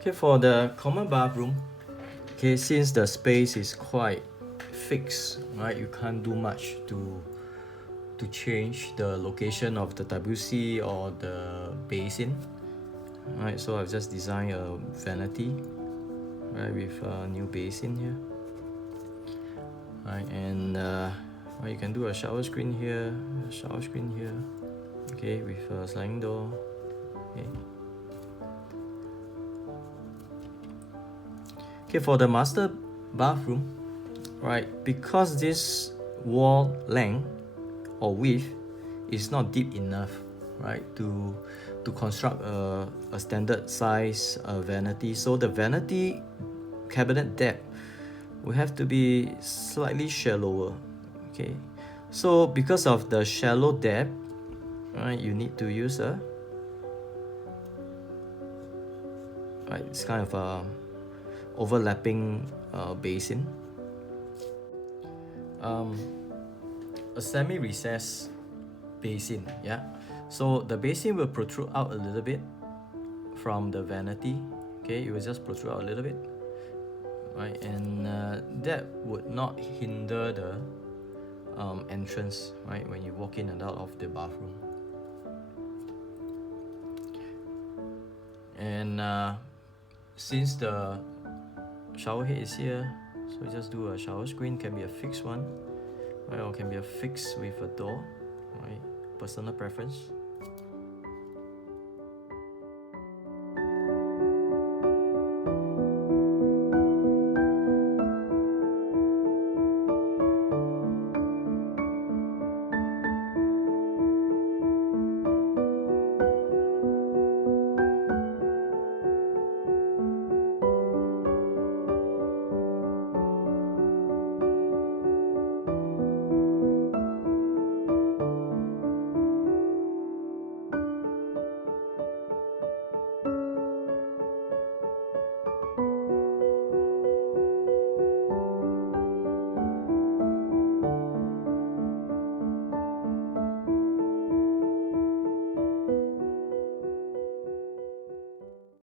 Okay, for the common bathroom, okay, since the space is quite fixed, right, you can't do much to change the location of the WC or the basin. Right, so I've just designed a vanity, right, with a new basin here. Right, and well, you can do a shower screen here, okay, with a sliding door. Okay. Okay, for the master bathroom, right, because this wall length or width is not deep enough, right, to construct a standard size vanity, so the vanity cabinet depth will have to be slightly shallower. Okay, so because of the shallow depth, right, you need to use it's kind of a overlapping basin. A semi-recessed basin, yeah. So the basin will protrude out a little bit from the vanity. Okay, it will just protrude out a little bit, right, and that would not hinder the entrance, right, when you walk in and out of the bathroom. And since the shower head is here, so just do a shower screen. Can be a fixed one, right, or can be a fixed with a door, right, personal preference.